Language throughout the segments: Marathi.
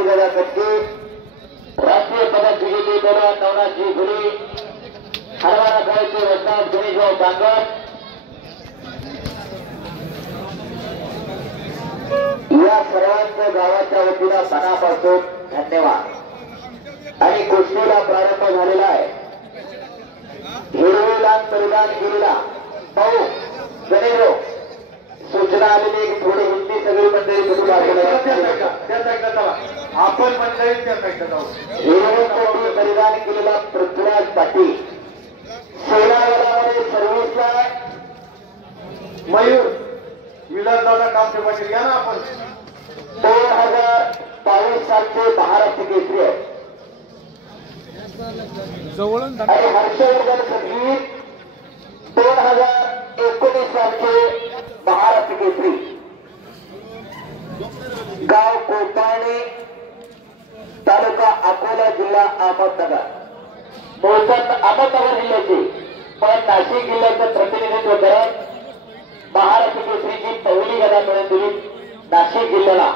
बाजी गदा कटके राष्ट्रीय पदक विजेते बलवान नवनाथजी गुले हरवाना खेळाचे वस्ताद गणेशभाऊ बांगर या सर्वांच्या गावाच्या वतीला मनापासून धन्यवाद। आणि कुस्तीला प्रारंभ झालेला आहे। हिरवेला परिधान केलेला भाऊ गणेशभाऊ सूचना आलेली एक थोडी हिंदी सगळी मंडळी करून आपण मंडळी हिरवे कोटी परिधान केलेला पृथ्वीराज पाटील सेनादलामध्ये सर्व्हिसला मयूर विलासदादा कामटे पाटील या ना आपण 2022 सालचे महाराष्ट्र केसरी आहे। आणि हर्षवर्धन संगीत 2019 सालचे महाराष्ट्र केसरी गाव कोपाणे तालुका अकोला जिल्हा अहमदनगर मूळतः अहमदनगर जिल्ह्याचे पण नाशिक जिल्ह्याचं प्रतिनिधित्व करत महाराष्ट्र केसरीची पहिली गदा मिळवून दिली नाशिक जिल्ह्याला।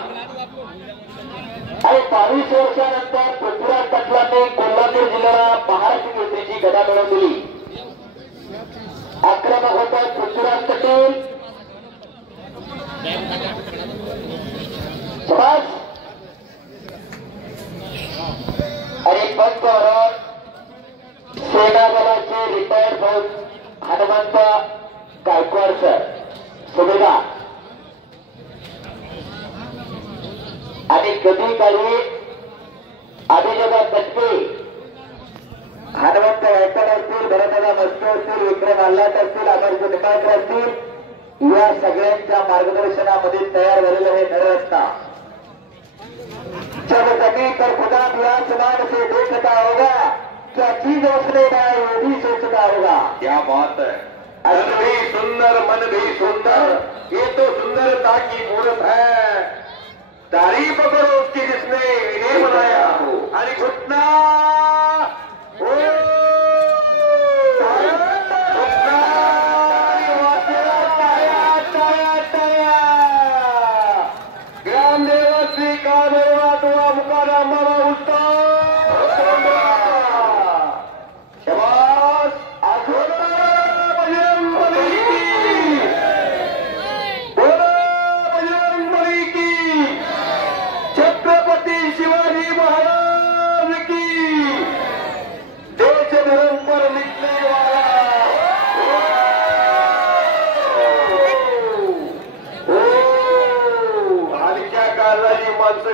आणि 22 वर्षानंतर पृथ्वीराज पाटलांनी कोल्हापूर जिल्ह्याला महाराष्ट्र केसरीची गदा मिळवून दिली। आक्रमक होता पृथ्वीराज पटेल आणि पंचवरून सेना दलाचे रिटायर्ड फौज हनुमंत गायकवाड सर सुभेदार आणि कधी काळी अभिजोगात दटके हनुमंत गायकवाड असतील भरतदादा मस्के असतील विक्रम आल्हाट असतील आदर्श निकाळकर असतील या सगळ्यांच्या मार्गदर्शनामध्ये तयार झालेलं हे नररत्न जब कभी पर खुदा भी आसमान से देखता होगा क्या चीज उसने बनाई वो भी सोचता होगा। क्या बात है। मन भी सुंदर मन भी सुंदर ये तो सुंदरता की मूर्त है। तारीफ करो उसकी जिसने इन्हें बनाया आणि घुटना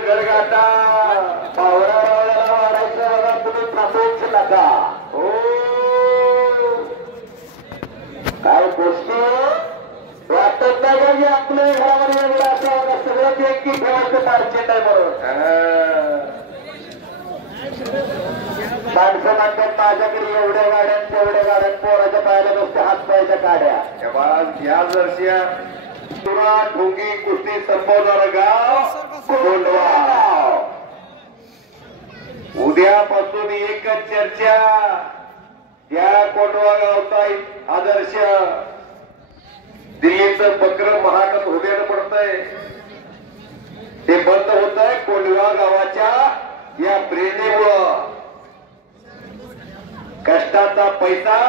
गरगाटा पावरा वाढायचं तुम्ही थांबूच नका। हो काय गोष्टी वाटत नाही का की आपल्या घरामध्ये वेगळं असावं सगळं एक की ठेवायचं मार्केट आहे म्हणून माणसं म्हणतात माझ्याकडे एवढ्या गाड्या तेवढ्या गाड्या पोराच्या पायाला नुसत्या हात पायाच्या गाड्या या जर्सिया तुरा ढोंगी कुस्ती संपवणार गाव कोंडवा। उद्यापासून एकच चर्चा या कोंडवा गावचा आदर्श दिल्लीचं बकर महागत उभ्यानं पडतंय ते बंद होत आहे कोंडवा गावाच्या या प्रेरणेमुळं। कष्टाचा पैसा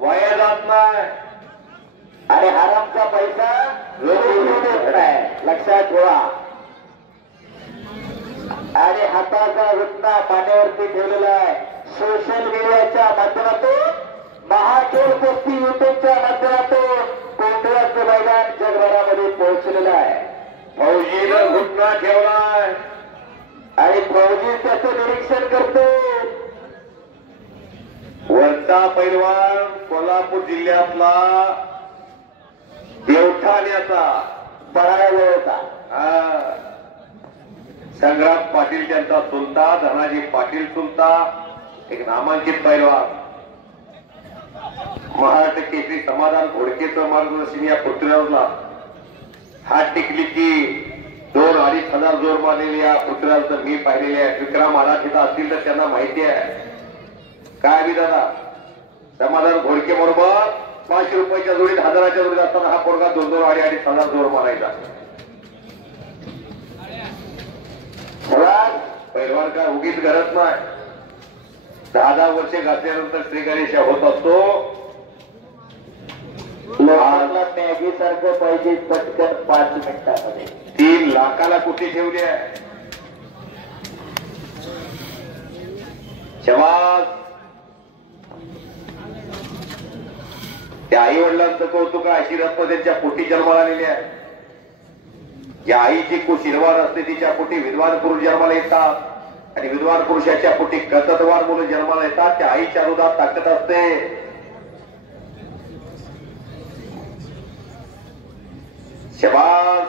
वाया जात नाही आणि हरामचा पैसा लक्षात ठेवा। आणि हाताचा घटना पाण्यावरती ठेवलेला आहे सोशल मीडियाच्या माध्यमातून महाखेळ कुस्ती युट्यूबच्या माध्यमातून कोंडव्याचं मैदान जगभरामध्ये पोहोचलेलं आहे। फौजीनं घटना ठेवलाय आणि फौजी त्याचं निरीक्षण करतो। वरचा पैलवान कोल्हापूर जिल्ह्यातला देवठाण्याचा पळायला होता संग्राम पाटील त्यांचा चुलता धनाजी पाटील चुलता एक नामांकित पैलवान महाराष्ट्र केसरी समाधान घोडकेचं मार्गदर्शन या पृथ्वीराजला हात टिकली की 2-2.5 हजार जोर मारलेली या पृथ्वीराजचं मी पाहिलेले आहे। विक्रम आराठीत असतील तर त्यांना माहिती आहे काय बी दादा समाधान घोडके बरोबर 500 रुपयाच्या जोडीत 1000च्या जोडीत असताना हा पोरगा 2-2-2.5 हजार जोर मारायचा। व्यवहार काय उगीच घडत नाही. 10 वर्षे घातल्यानंतर श्री गणेशा होत असतो. लोकांना मॅगी सारखं पाहिजे पटकन 5 मिनिटांमध्ये. 3 लाखाला कुठे ठेवली आहे. शबास. त्या आई वडिलांचं कौतुक अशी रत्न त्यांच्या पोटी जन्माला आलेली आहे. ज्या आईची कुशीलवार असते तिच्या पोटी विद्वान पुरुष जन्माला येतात आणि विद्वान पुरुषाच्या पोटी कर्ततवार मुलं जन्माला येतात. त्या आईच्या हृदयात ताकद असते. शबास.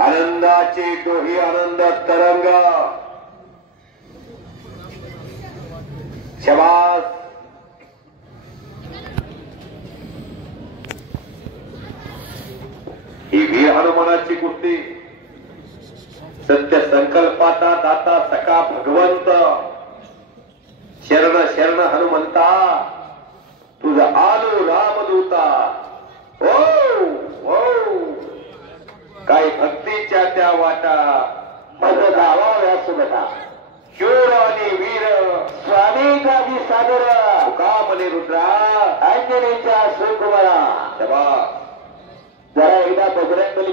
आनंदाची डोही आनंद तरंग. शबास. ही वीर हनुमानाची कुस्ती. सत्य संकल्पाचा दाता सखा भगवंत. शरण शरण हनुमंता तुझा आलो रामदूता. हो हो काय भक्तीच्या त्या वाटा मज गावाव्या सुगता. शूर आणि वीर स्वामी गावी सादर. कामले रुद्रा अंजनेच्या सुकुमारा. शबास. जरा एकदा बजरंगबली